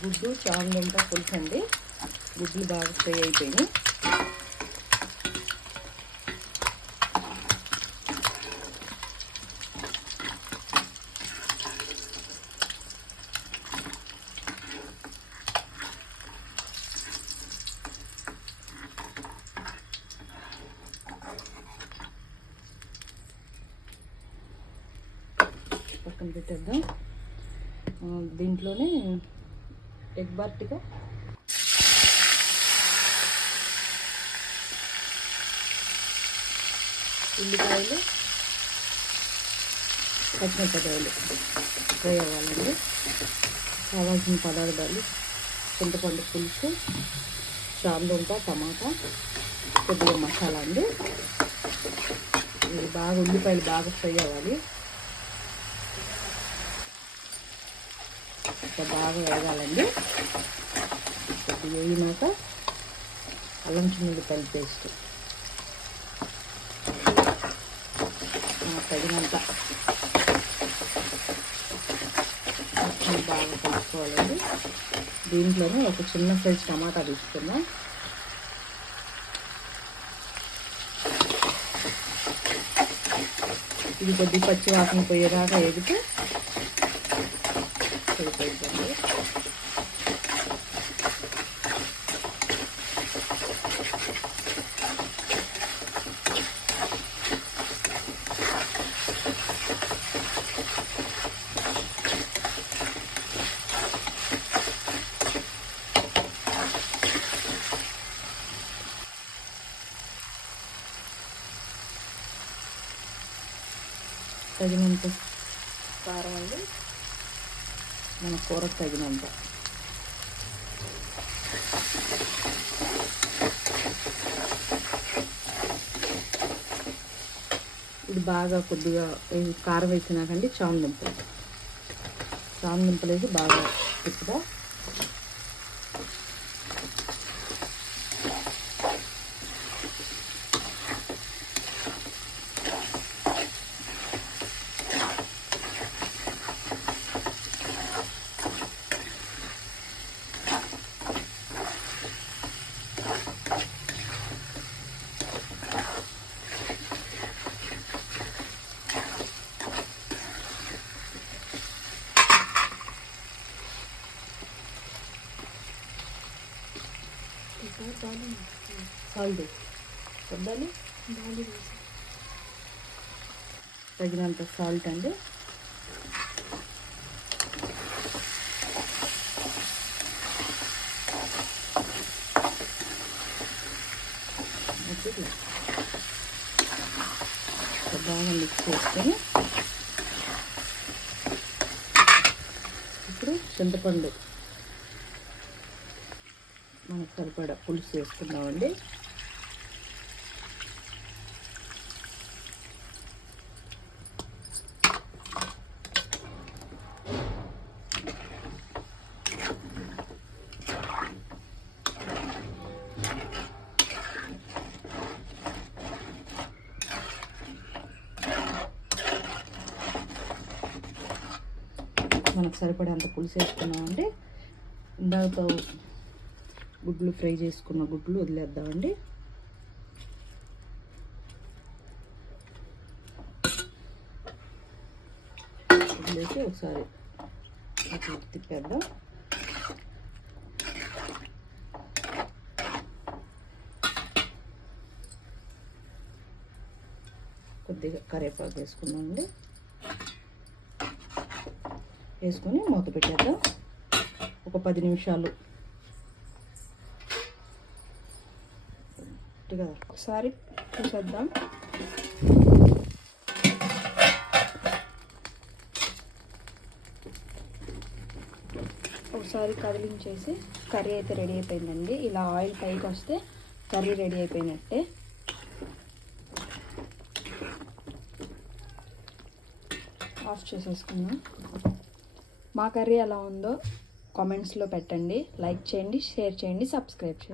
గుడ్డు చామగంట పులుసు అండి. గుడ్లు బాగా ఫ్రై అయిపోయినాయి. పక్కన పెట్టేద్దాం. దీంట్లోనే ఎగ్ బార్టిగా ఉల్లిపాయలు, పచ్చిమిరపకాయలు ఫ్రై అవ్వాలండి. కావాల్సిన పదార్థాలు చింతపండు పులుసు, చామదుంప, టమాటా, కొద్దిగా మసాలా అండి. ఇది బాగా ఉల్లిపాయలు బాగా ఫ్రై అవ్వాలి. బాగా వేగాలండి. కొద్దిగా వేగినాక అల్లం చిన్నుల్లిపాయల పేస్ట్ తగినంత బాగా కలుపుకోవాలండి. దీంట్లోనే ఒక చిన్న సైజు టమాటా తీసుకున్నాం. ఇది కొద్దిగా పచ్చి వాసన పోయేదాకా ఎగితే సరిపోయిందండి. తగినంత కారం అండి, మన కూరకు తగినంత. ఇది బాగా కొద్దిగా కారం వేసినాకండి చామదుంపలు వేసి బాగా తిప్పుదా. సాల్ట్ కొద్దాలి, తగినంత సాల్ట్ అండి. బాగా మిక్స్ చేసుకొని ఇప్పుడు చింతపండు మనకు సరిపడా పులుసు వేసుకున్నామండి. మనకు సరిపడేంత పులుసు వేసుకున్నామండి. ఇందాక గుడ్లు ఫ్రై చేసుకున్న గుడ్లు వదిలేద్దామండి. వదిలేసి ఒకసారి అట్లా తిప్పేద్దాం. కొద్దిగా కరివేపాకు వేసుకుందామండి. వేసుకొని మూత పెట్టేద్దాం. ఒక 10 నిమిషాలు ఒకసారి చూసేద్దాం. ఒకసారి కదిలించేసి కర్రీ అయితే రెడీ అయిపోయిందండి. ఇలా ఆయిల్ పైకి వస్తే కర్రీ రెడీ అయిపోయినట్టే. ఆఫ్ చేసేసుకుందాం. మా కర్రీ ఎలా ఉందో కామెంట్స్లో పెట్టండి. లైక్ చేయండి, షేర్ చేయండి, సబ్స్క్రైబ్ చేయండి.